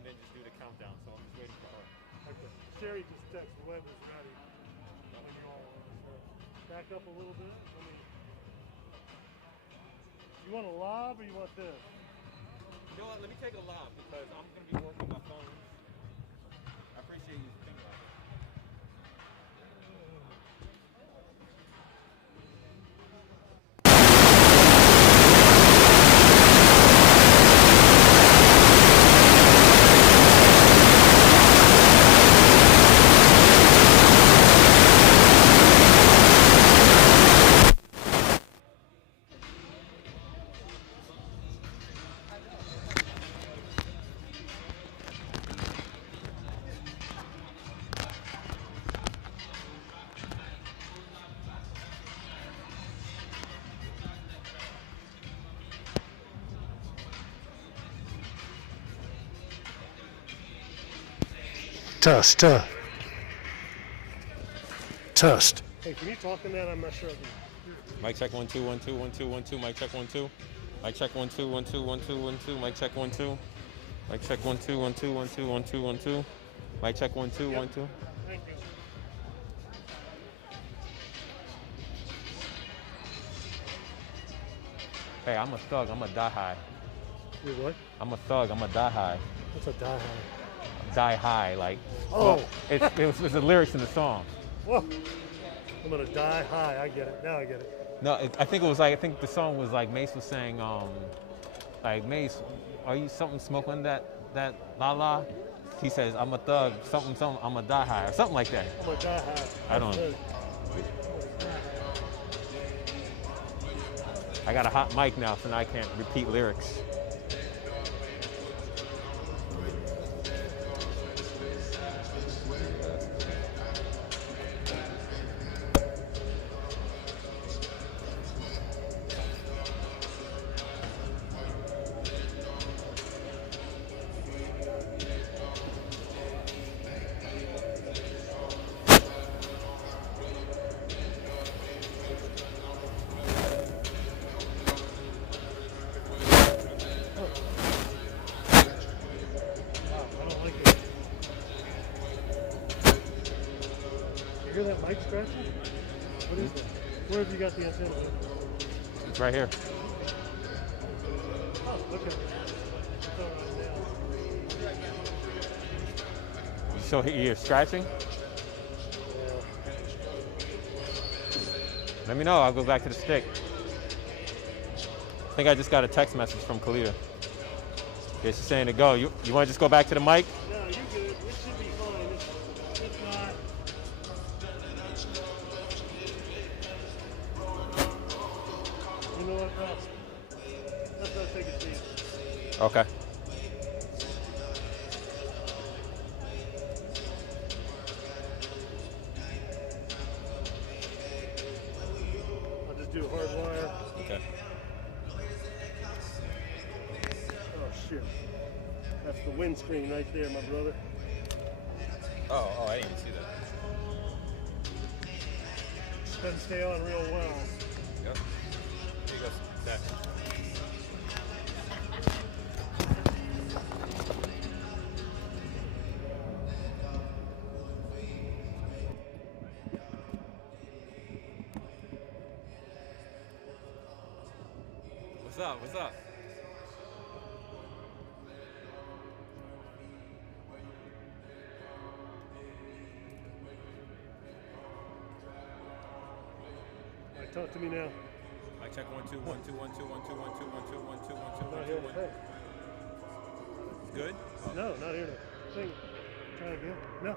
and then just do the countdown. So I'm just waiting for her. Okay. Sherry just texted when was ready. When you all want to start. Back up a little bit. You want a lob or you want this? You know what? Let me take a lob because I'm going to be working my phone. I appreciate you thinking about it. Tust. Hey, can you talk in that? I'm not sure. Mic check 1 2 1 2 1 2 1 2. Mic check 1 2. Mic check 1 2 1 2 1 2 1 2. Mic check 1 2. Mic check 1 2 1 2 1 2 1 2 1 2. Mic check 1 2 1 2. Thank you. Hey, I'm a thug. I'm a die high. You what? I'm a thug. I'm a die high. What's a die high? Die high, like. Oh. Well, it was the lyrics in the song. Whoa. I'm gonna die high. I get it. Now I get it. No, I think it was like, I think the song was like Mace was saying, like, Mace, are you something smoking that la la? He says, I'm a thug, something, I'm a die high, or something like that. I'm gonna die high. I don't know. I got a hot mic now, so now I can't repeat lyrics. You hear that mic scratching? What is that? Where have you got the antenna? It's right here. Oh, look at it. It's all right now. So you're scratching? Yeah. Let me know, I'll go back to the stick. I think I just got a text message from Kalita. She's saying to go. You want to just go back to the mic? No, you're good. It should be fine. It's not. You know what? Let's not take it deep. Okay. I'll just do a hard wire. Okay. Oh, shit. That's the windscreen right there, my brother. Oh, I didn't even see that. Doesn't stay on real well. Yep. Here you go. That. What's up? What's up? All right, talk to me now. Mic check 1 2 1 2 1 2 1 2 1 2 1 2 1 2 1 2 I'm 1 not 2 here 1 to 2. pay. Good? No, not here to sing. Try again. No.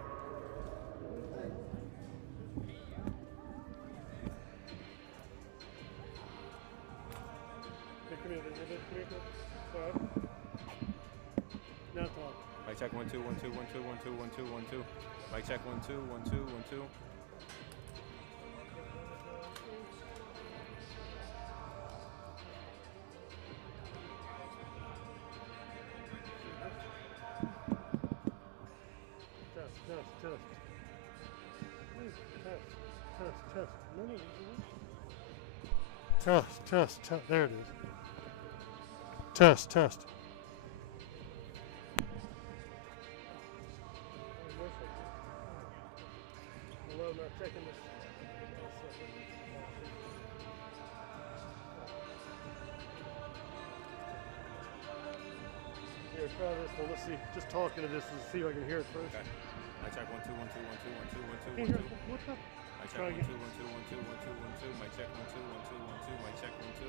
Hey, come here. Come here. All right. Now talk. Mic check 1 2 1 2 1 2 1 2 1 2 1 2. Mic check 1 2 1 2 1 2. Test. No. Test. There it is. Test. Here, try this one. Let's see. Just talking to this and see if I can hear it first. Okay. Mic check 1 2 1 2 1 2 1 2 1 2 Hey, 1 here, 2. what's up? Mic Try check 1 2 again. 1 2 1 2 1 2 1 2. Mic check 1 2 1 2 1 2. Mic check 1 2.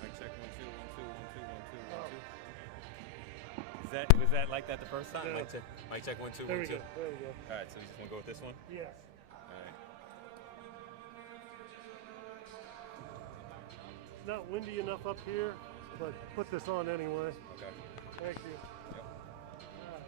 Mic check 1 2 1 2 1 2 1 2 1 2. Was that like that the first time? No. Mic check 1 2 There 1 we 2. go. There we go. All right, so you just want to go with this one? Yes. All right. It's not windy enough up here, but put this on anyway. Okay. Thank you. Yep. All right.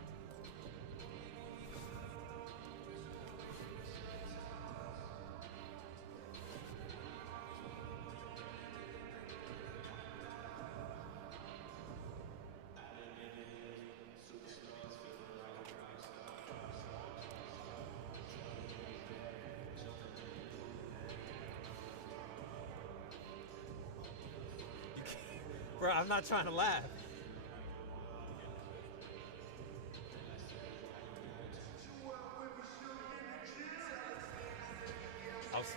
Bro, I'm not trying to laugh. I was,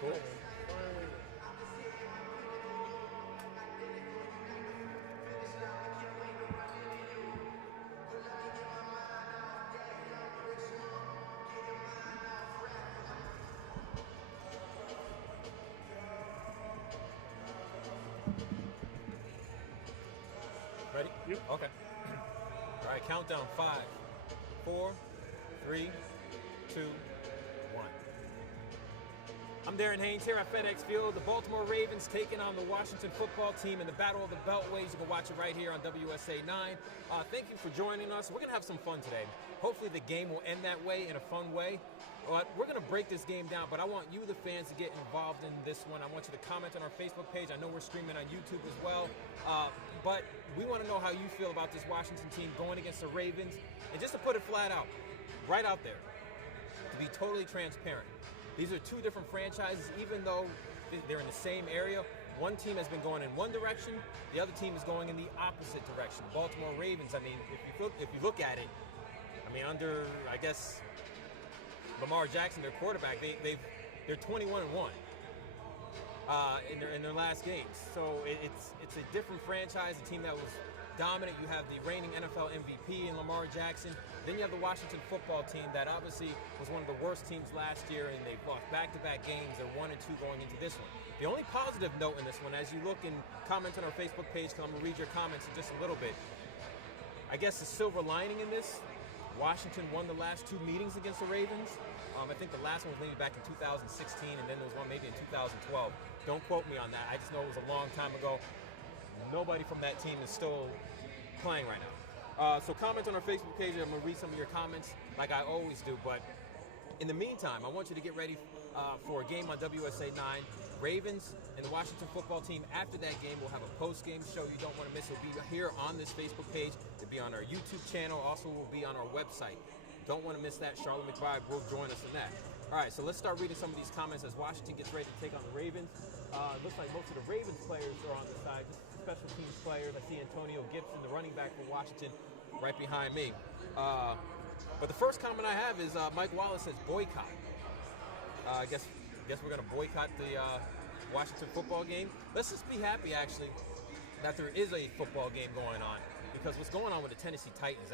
cool. Ready? Yep. Okay. All right, countdown 5, 4, 3, 2, 1. I'm Darren Haynes here at FedEx Field. The Baltimore Ravens taking on the Washington football team in the Battle of the Beltways. You can watch it right here on WSA 9. Thank you for joining us. We're going to have some fun today. Hopefully the game will end that way in a fun way. But we're going to break this game down, but I want you, the fans, to get involved in this one. I want you to comment on our Facebook page. I know we're streaming on YouTube as well. But we want to know how you feel about this Washington team going against the Ravens. And just to put it flat out, right out there, to be totally transparent, these are two different franchises, even though they're in the same area. One team has been going in one direction, the other team is going in the opposite direction. The Baltimore Ravens, I mean, if you look at it, I mean, under, I guess, Lamar Jackson, their quarterback, they're 21-1 in their last games. So it's a different franchise, a team that was dominant. You have the reigning NFL MVP in Lamar Jackson. Then you have the Washington football team that obviously was one of the worst teams last year, and they've lost back-to-back games. They're 1-2 going into this one. The only positive note in this one, as you look and comment on our Facebook page, because I'm going to read your comments in just a little bit, I guess the silver lining in this, Washington won the last two meetings against the Ravens. I think the last one was maybe back in 2016, and then there was one maybe in 2012. Don't quote me on that. I just know it was a long time ago. Nobody from that team is still playing right now. So comment on our Facebook page. I'm going to read some of your comments like I always do. But in the meantime, I want you to get ready for a game on WSA 9. Ravens and the Washington football team. After that game, we'll have a post-game show you don't want to miss. It'll be here on this Facebook page. It'll be on our YouTube channel. Also, will be on our website. Don't want to miss that. Charlotte McBride will join us in that. All right, so let's start reading some of these comments as Washington gets ready to take on the Ravens. Looks like most of the Ravens players are on the side, just special teams players. I see Antonio Gibson, the running back for Washington, right behind me. But the first comment I have is Mike Wallace says boycott. I guess we're going to boycott the Washington football game. Let's just be happy, actually, that there is a football game going on, because what's going on with the Tennessee Titans,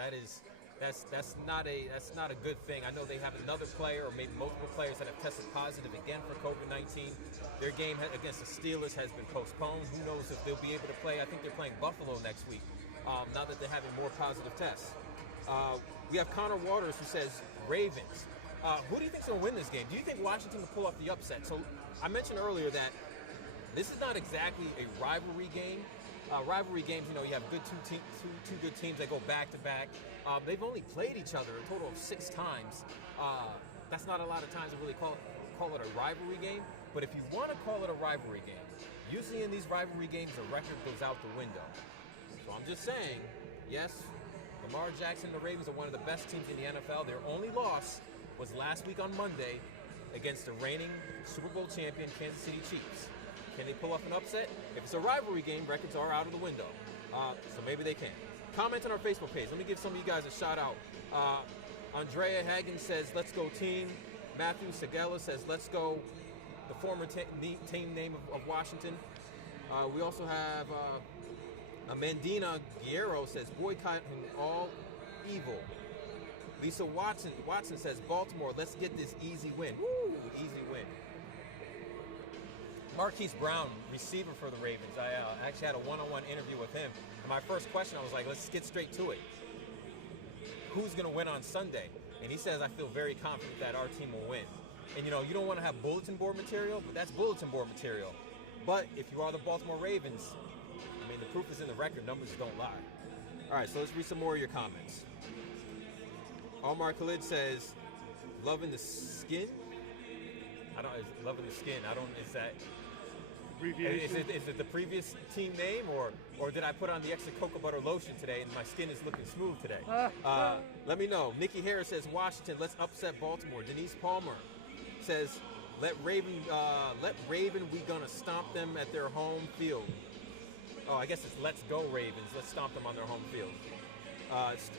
that's not a good thing. I know they have another player or maybe multiple players that have tested positive again for COVID-19. Their game against the Steelers has been postponed. Who knows if they'll be able to play? I think they're playing Buffalo next week, now that they're having more positive tests. We have Connor Waters who says Ravens. Who do you think's going to win this game? Do you think Washington will pull off the upset? So I mentioned earlier that this is not exactly a rivalry game. Rivalry games, you know, you have two good teams that go back-to-back. They've only played each other a total of 6 times. That's not a lot of times to really call it a rivalry game. But if you want to call it a rivalry game, usually in these rivalry games, the record goes out the window. So I'm just saying, yes, Lamar Jackson and the Ravens are one of the best teams in the NFL. Their only loss was last week on Monday against the reigning Super Bowl champion Kansas City Chiefs. Can they pull off an upset? If it's a rivalry game, records are out of the window. So maybe they can. Comment on our Facebook page. Let me give some of you guys a shout out. Andrea Hagen says, let's go team. Matthew Segala says, let's go, the former team name of Washington. We also have Amandina Guerrero says, boycotting all evil. Lisa Watson says, Baltimore, let's get this easy win. Woo, easy win. Marquise Brown, receiver for the Ravens. I actually had a one-on-one interview with him. And my first question, I was like, let's get straight to it. Who's going to win on Sunday? And he says, I feel very confident that our team will win. And, you know, you don't want to have bulletin board material, but that's bulletin board material. But if you are the Baltimore Ravens, I mean, the proof is in the record. Numbers don't lie. All right, so let's read some more of your comments. Omar Khalid says, loving the skin? Loving the skin. Is that... Is it the previous team name, or did I put on the extra cocoa butter lotion today and my skin is looking smooth today? Let me know. Nikki Harris says, Washington, let's upset Baltimore. Denise Palmer says, let Raven, we gonna stomp them at their home field. Oh, I guess it's let's go Ravens. Let's stomp them on their home field.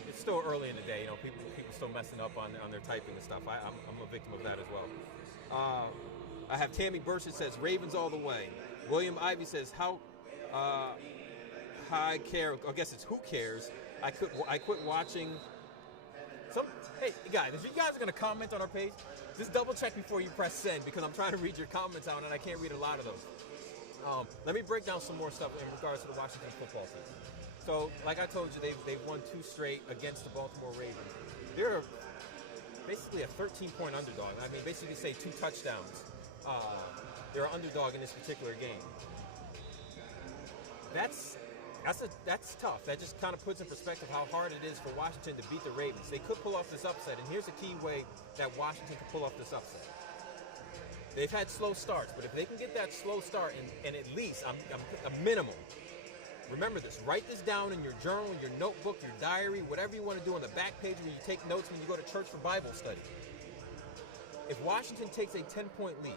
It's still early in the day. You know, people still messing up on their typing and stuff. I'm a victim of that as well. I have Tammy Burch that says Ravens all the way. William Ivy says I care. I guess it's who cares. I quit watching. Hey guys, if you guys are gonna comment on our page, just double check before you press send because I'm trying to read your comments out and I can't read a lot of those. Let me break down some more stuff in regards to the Washington football team. So, like I told you, they've won 2 straight against the Baltimore Ravens. They're basically a 13-point underdog. I mean, basically say 2 touchdowns. They're an underdog in this particular game. That's tough. That just kind of puts in perspective how hard it is for Washington to beat the Ravens. They could pull off this upset, and here's a key way that Washington could pull off this upset. They've had slow starts, but if they can get that slow start and at least a minimum. Remember this. Write this down in your journal, your notebook, your diary, whatever you want to do on the back page where you take notes when you go to church for Bible study. If Washington takes a 10-point lead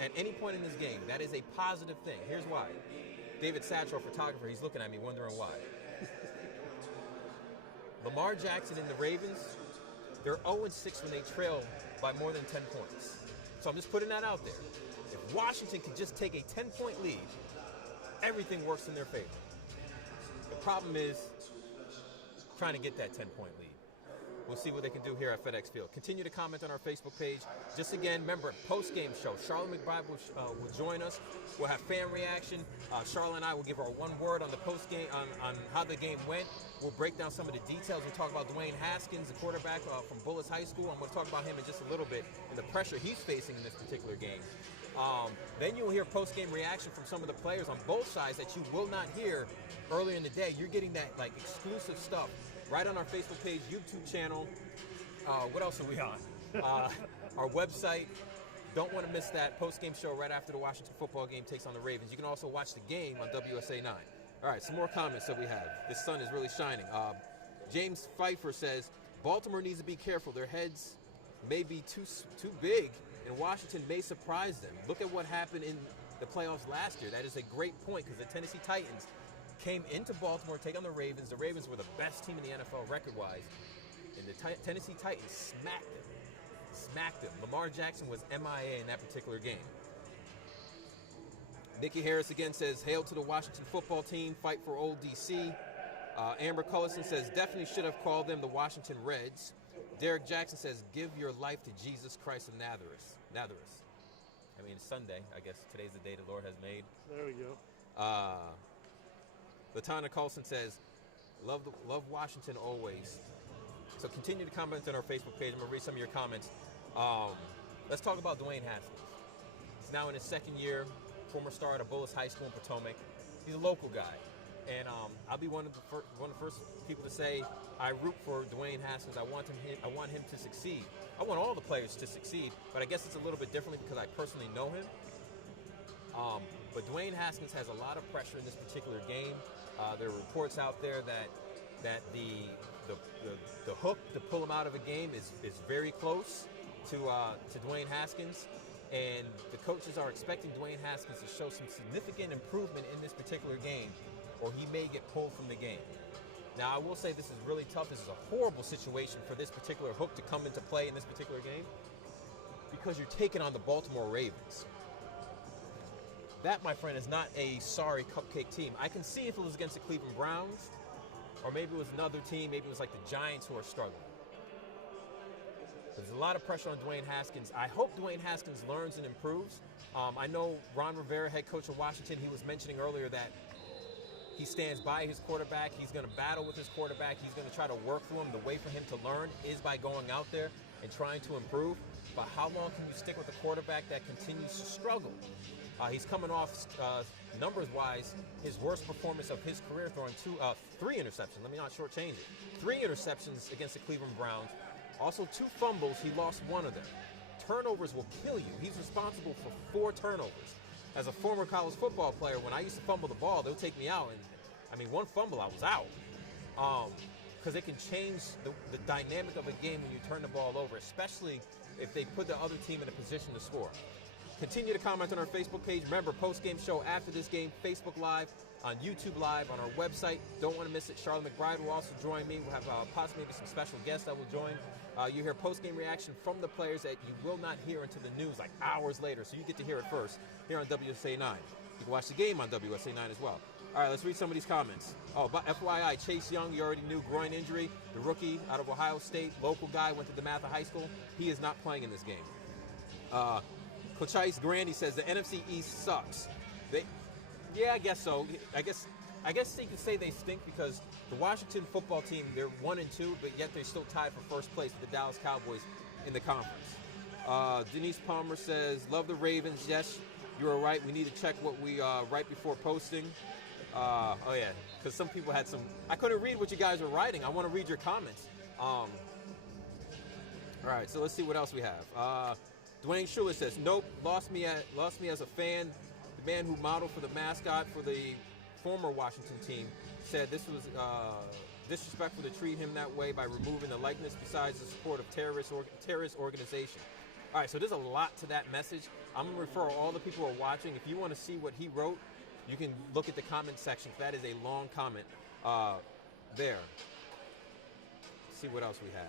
at any point in this game, that is a positive thing. Here's why. David Satchel, photographer, he's looking at me wondering why. Lamar Jackson and the Ravens, they're 0-6 when they trail by more than 10 points. So I'm just putting that out there. If Washington can just take a 10-point lead, everything works in their favor. The problem is trying to get that 10-point lead. We'll see what they can do here at FedEx Field. Continue to comment on our Facebook page. Just again, remember, post-game show. Charlotte McBride will join us. We'll have fan reaction. Charlotte and I will give our one word on the post-game, on how the game went. We'll break down some of the details. We'll talk about Dwayne Haskins, the quarterback from Bullis High School. I'm going to talk about him in just a little bit and the pressure he's facing in this particular game. Then you'll hear post-game reaction from some of the players on both sides that you will not hear earlier in the day. You're getting that like exclusive stuff right on our Facebook page, YouTube channel. What else are we on? Our website. Don't want to miss that post-game show right after the Washington football game takes on the Ravens. You can also watch the game on WSA 9. All right, some more comments that we have. This sun is really shining. James Pfeiffer says, Baltimore needs to be careful. Their heads may be too big, and Washington may surprise them. Look at what happened in the playoffs last year. That is a great point because the Tennessee Titans came into Baltimore to take on the Ravens. The Ravens were the best team in the NFL record-wise, and the Tennessee Titans smacked them. Lamar Jackson was MIA in that particular game. Nikki Harris again says, hail to the Washington football team, fight for old DC. Amber Cullison says, definitely should have called them the Washington Reds. Derek Jackson says, give your life to Jesus Christ of Nazareth. I mean, it's Sunday. I guess today's the day the Lord has made. There we go. Latana Carlson says, love Washington always. So continue to comment on our Facebook page. I'm going to read some of your comments. Let's talk about Dwayne Haskins. He's now in his second year, former star at Bullis High School in Potomac. He's a local guy. And I'll be one of the first people to say I root for Dwayne Haskins. I want him to succeed. I want all the players to succeed, but I guess it's a little bit differently because I personally know him. But Dwayne Haskins has a lot of pressure in this particular game. There are reports out there that the hook to pull him out of a game is very close to Dwayne Haskins. And the coaches are expecting Dwayne Haskins to show some significant improvement in this particular game, or he may get pulled from the game. Now, I will say this is really tough. This is a horrible situation for this particular hook to come into play in this particular game. because you're taking on the Baltimore Ravens. That, my friend, is not a sorry cupcake team. I can see if it was against the Cleveland Browns, or maybe it was another team, maybe it was like the Giants who are struggling. There's a lot of pressure on Dwayne Haskins. I hope Dwayne Haskins learns and improves. I know Ron Rivera, head coach of Washington, he was mentioning earlier that he stands by his quarterback. He's going to battle with his quarterback. He's going to try to work through him. The way for him to learn is by going out there and trying to improve. But how long can you stick with a quarterback that continues to struggle? He's coming off, numbers-wise, his worst performance of his career, throwing 3 interceptions. Let me not shortchange it. 3 interceptions against the Cleveland Browns. Also 2 fumbles. He lost 1 of them. Turnovers will kill you. He's responsible for 4 turnovers. As a former college football player, when I used to fumble the ball, they'll take me out. And I mean, 1 fumble, I was out. Because it can change the dynamic of a game when you turn the ball over, especially if they put the other team in a position to score. Continue to comment on our Facebook page. Remember, post-game show after this game, Facebook Live, on YouTube Live, on our website. Don't want to miss it. Charlotte McBride will also join me. We'll have possibly some special guests that will join. You hear post-game reaction from the players that you will not hear until the news, like hours later. So you get to hear it first here on WSA 9. You can watch the game on WSA 9 as well. All right, let's read some of these comments. Oh, but FYI, Chase Young, you already knew, groin injury. The rookie out of Ohio State, local guy, went to DeMatha High School. He is not playing in this game. Cochise Grandy says the NFC East sucks. Yeah, I guess so. I guess you could say they stink because the Washington football team, they're 1-2, but yet they're still tied for first place with the Dallas Cowboys in the conference. Denise Palmer says, love the Ravens. Yes, you are right. We need to check what we right before posting. Oh yeah, because some people had some. I couldn't read what you guys were writing. I want to read your comments. All right, so let's see what else we have. Dwayne Schuler says, nope, lost me as a fan. The man who modeled for the mascot for the former Washington team said this was disrespectful to treat him that way by removing the likeness besides the support of terrorist organization. All right, so there's a lot to that message. I'm going to refer all the people who are watching. If you want to see what he wrote, you can look at the comment section. That is a long comment there. Let's see what else we have.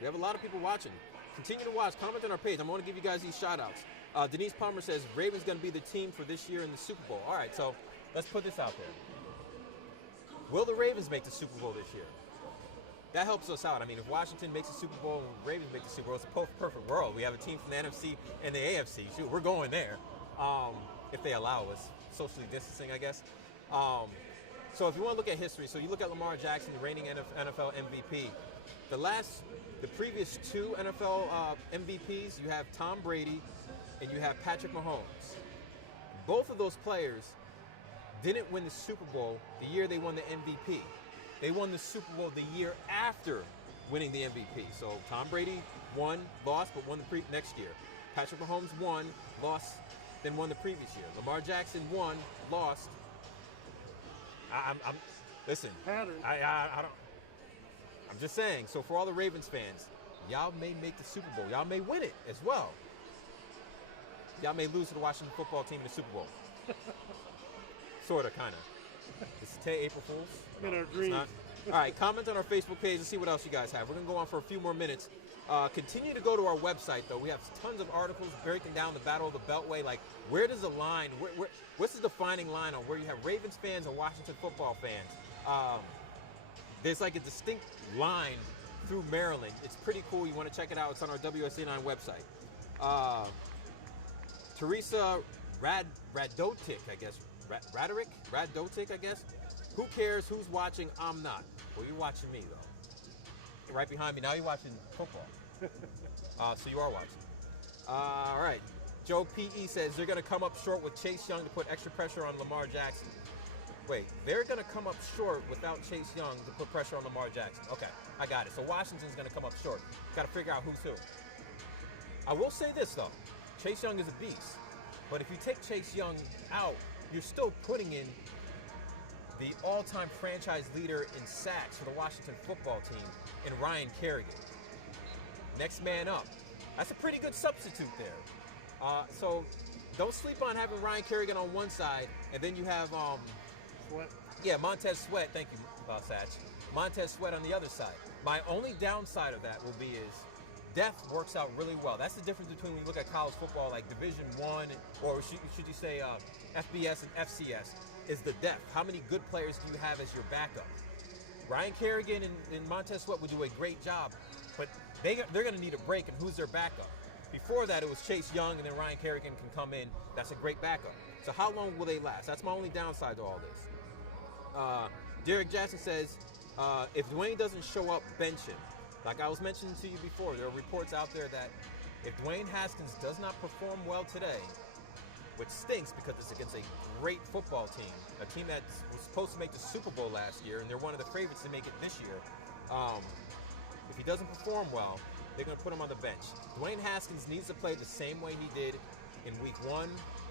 We have a lot of people watching. Continue to watch. Comment on our page. I'm going to give you guys these shout-outs. Denise Palmer says, Ravens going to be the team for this year in the Super Bowl. All right, so let's put this out there. Will the Ravens make the Super Bowl this year? That helps us out. I mean, if Washington makes the Super Bowl and the Ravens make the Super Bowl, it's a perfect world. We have a team from the NFC and the AFC. Shoot, we're going there. If they allow us. Socially distancing, I guess. So if you want to look at history, so you look at Lamar Jackson, the reigning NFL MVP. The previous 2 NFL MVPs, you have Tom Brady and you have Patrick Mahomes. Both of those players didn't win the Super Bowl the year they won the MVP. They won the Super Bowl the year after winning the MVP. So Tom Brady won, lost, but won the next year. Patrick Mahomes won, lost, then won the previous year. Lamar Jackson won, lost. Listen. Pattern. I'm just saying. So for all the Ravens fans, y'all may make the Super Bowl. Y'all may win it as well. Y'all may lose to the Washington football team in the Super Bowl. Sort of, kind of. It's today April Fool's. In our dreams. All right, comment on our Facebook page and see what else you guys have. We're going to go on for a few more minutes. Continue to go to our website, though. We have tons of articles breaking down the Battle of the Beltway. Like, where does the line, what's the defining line on where you have Ravens fans and Washington football fans? There's like a distinct line through Maryland. It's pretty cool. You want to check it out. It's on our WSA9 website. Teresa Radotic, I guess. Radotic, I guess. Who cares? Who's watching? I'm not. Well, you're watching me, though. Right behind me. Now you're watching football. So you are watching. All right. Joe P.E. says they're going to come up short with Chase Young to put extra pressure on Lamar Jackson. Wait, they're going to come up short without Chase Young to put pressure on Lamar Jackson. Okay, I got it. So Washington's going to come up short. Got to figure out who's who. I will say this, though. Chase Young is a beast. But if you take Chase Young out, you're still putting in the all-time franchise leader in sacks for the Washington football team in Ryan Carrigan. Next man up. That's a pretty good substitute there. So don't sleep on having Ryan Carrigan on one side, and then you have Sweat. Yeah, Montez Sweat. Thank you, Satch. Montez Sweat on the other side. My only downside of that will be is depth works out really well. That's the difference between when you look at college football, like Division I, or should you say FBS and FCS, is the depth. How many good players do you have as your backup? Ryan Carrigan and Montez Sweat would do a great job, but they're going to need a break, and who's their backup? Before that, it was Chase Young, and then Ryan Carrigan can come in. That's a great backup. So how long will they last? That's my only downside to all this. Derek Jackson says, if Dwayne doesn't show up, bench him. Like I was mentioning to you before, there are reports out there that if Dwayne Haskins does not perform well today, which stinks because it's against a great football team, a team that was supposed to make the Super Bowl last year, and they're one of the favorites to make it this year. If he doesn't perform well, they're going to put him on the bench. Dwayne Haskins needs to play the same way he did in Week 1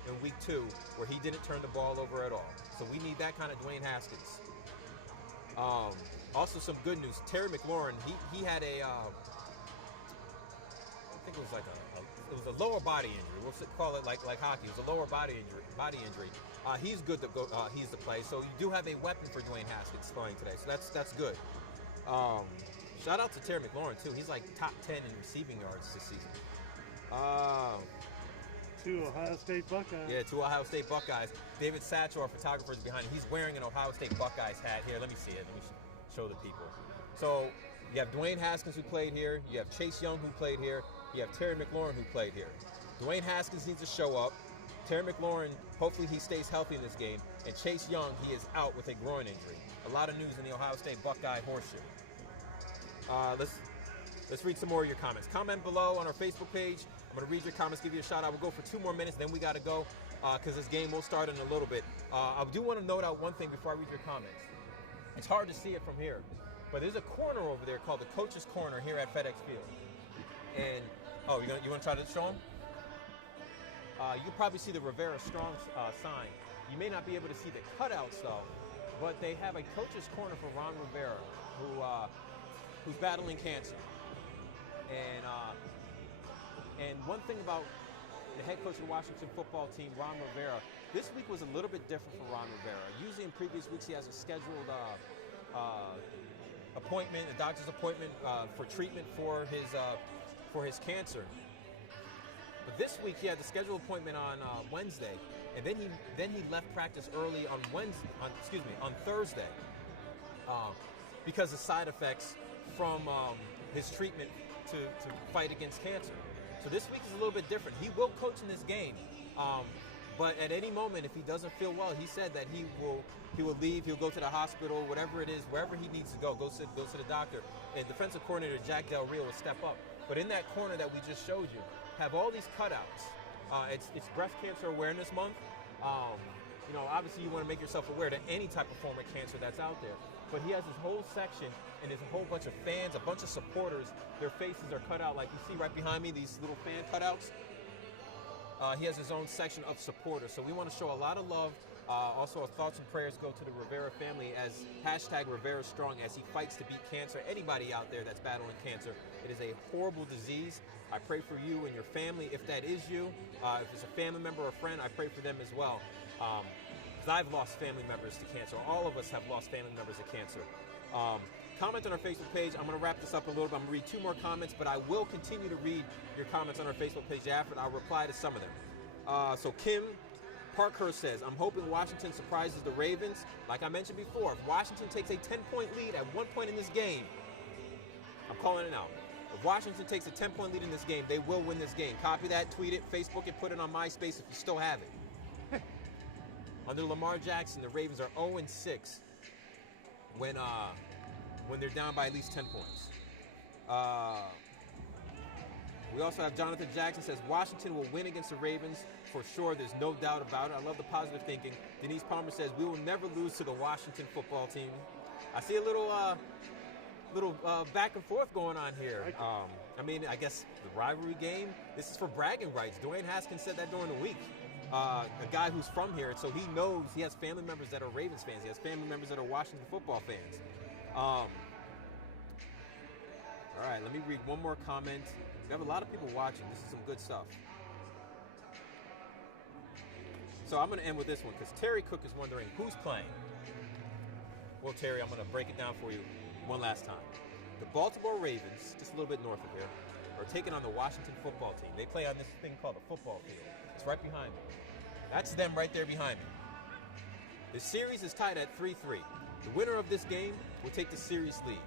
and Week 2, where he didn't turn the ball over at all. So we need that kind of Dwayne Haskins. Also, some good news. Terry McLaurin, he had a, I think it was like it was a lower body injury. We'll call it like hockey. It was a lower body injury. He's good to go. He's to play. So you do have a weapon for Dwayne Haskins playing today. So that's good. Shout out to Terry McLaurin too. He's like top 10 in receiving yards this season. 2 Ohio State Buckeyes. Yeah, 2 Ohio State Buckeyes. David Satchel, our photographer, is behind him. He's wearing an Ohio State Buckeyes hat. Here, let me see it. Let me show the people. So you have Dwayne Haskins who played here. You have Chase Young who played here. You have Terry McLaurin who played here. Dwayne Haskins needs to show up. Terry McLaurin, hopefully he stays healthy in this game. And Chase Young, he is out with a groin injury. A lot of news in the Ohio State Buckeye horseshoe. Let's read some more of your comments. Comment below on our Facebook page. I'm going to read your comments, give you a shout out. We'll go for 2 more minutes, then we got to go because this game will start in a little bit. I do want to note out one thing before I read your comments. It's hard to see it from here, but there's a corner over there called the Coach's Corner here at FedEx Field. And, you want to try to show them? You can probably see the Rivera Strong sign. You may not be able to see the cutouts, though, but they have a Coach's Corner for Ron Rivera, who's battling cancer. And one thing about the head coach of the Washington football team, Ron Rivera, this week was a little bit different for Ron Rivera. Usually in previous weeks he has a scheduled appointment, a doctor's appointment for treatment for his cancer. But this week he had the scheduled appointment on Wednesday, and then he left practice early on Thursday because of side effects from his treatment to fight against cancer. So this week is a little bit different. He will coach in this game, but at any moment, if he doesn't feel well, he said that he will leave. He'll go to the hospital, whatever it is, wherever he needs to go to the doctor. And defensive coordinator Jack Del Rio will step up. But in that corner that we just showed you, have all these cutouts. It's Breast Cancer Awareness Month. Obviously you want to make yourself aware to any type of form of cancer that's out there. But he has this whole section, and there's a whole bunch of fans, a bunch of supporters. Their faces are cut out like you see right behind me, these little fan cutouts. He has his own section of supporters. So we want to show a lot of love. Also, our thoughts and prayers go to the Rivera family as #RiveraStrong as he fights to beat cancer. Anybody out there that's battling cancer, it is a horrible disease. I pray for you and your family. If that is you, if it's a family member or friend, I pray for them as well. Because I've lost family members to cancer. All of us have lost family members to cancer. Comment on our Facebook page. I'm going to wrap this up a little bit. I'm going to read 2 more comments, but I will continue to read your comments on our Facebook page after, and I'll reply to some of them. So Kim Parkhurst says, I'm hoping Washington surprises the Ravens. Like I mentioned before, if Washington takes a 10-point lead at one point in this game, I'm calling it now. If Washington takes a 10-point lead in this game, they will win this game. Copy that, tweet it, Facebook it, put it on MySpace if you still have it. Under Lamar Jackson, the Ravens are 0-6 when they're down by at least 10 points. We also have Jonathan Jackson says, Washington will win against the Ravens for sure. There's no doubt about it. I love the positive thinking. Denise Palmer says, we will never lose to the Washington football team. I see a little back and forth going on here. I guess the rivalry game, this is for bragging rights. Dwayne Haskins said that during the week. A guy who's from here, so he knows he has family members that are Ravens fans. He has family members that are Washington football fans. All right, let me read one more comment. We have a lot of people watching. This is some good stuff. So I'm going to end with this one because Terry Cook is wondering who's playing. Well, Terry, I'm going to break it down for you one last time. The Baltimore Ravens, just a little bit north of here, are taking on the Washington football team. They play on this thing called the football field. It's right behind me. That's them right there behind me. The series is tied at 3-3. The winner of this game will take the series lead.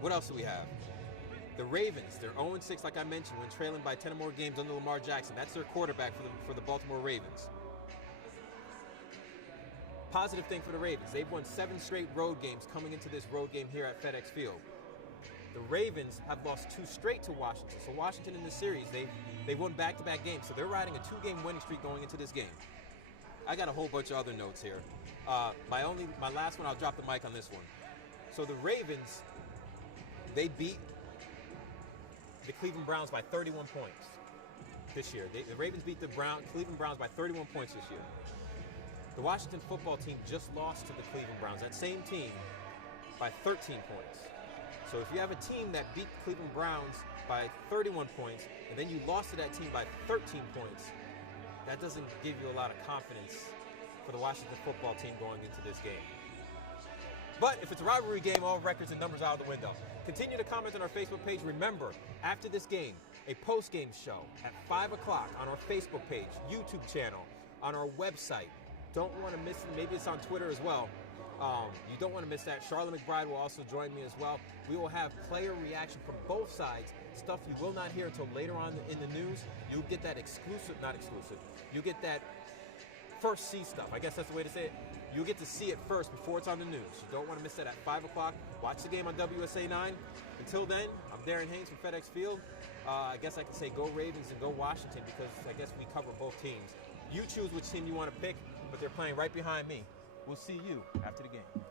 What else do we have? The Ravens, they're 0-6, like I mentioned, when trailing by 10 or more games under Lamar Jackson. That's their quarterback for the Baltimore Ravens. Positive thing for the Ravens, they've won 7 straight road games coming into this road game here at FedEx Field. The Ravens have lost 2 straight to Washington. So Washington in this series, they've won back-to-back games. So they're riding a 2-game winning streak going into this game. I got a whole bunch of other notes here. My last one, I'll drop the mic on this one. So the Ravens, they beat the Cleveland Browns by 31 points this year. The Ravens beat the Cleveland Browns by 31 points this year. The Washington football team just lost to the Cleveland Browns, that same team, by 13 points. So if you have a team that beat the Cleveland Browns by 31 points, and then you lost to that team by 13 points, that doesn't give you a lot of confidence for the Washington football team going into this game. But if it's a rivalry game, all records and numbers out of the window. Continue to comment on our Facebook page. Remember, after this game, a post-game show at 5 o'clock on our Facebook page, YouTube channel, on our website. Don't want to miss it. Maybe it's on Twitter as well. You don't want to miss that. Charlotte McBride will also join me as well. We will have player reaction from both sides, stuff you will not hear until later on in the news. You'll get that not exclusive. You'll get that first see stuff. I guess that's the way to say it. You'll get to see it first before it's on the news. You don't want to miss that at 5 o'clock. Watch the game on WSA 9. Until then, I'm Darren Haynes from FedEx Field. I guess I can say go Ravens and go Washington because I guess we cover both teams. You choose which team you want to pick, but they're playing right behind me. We'll see you after the game.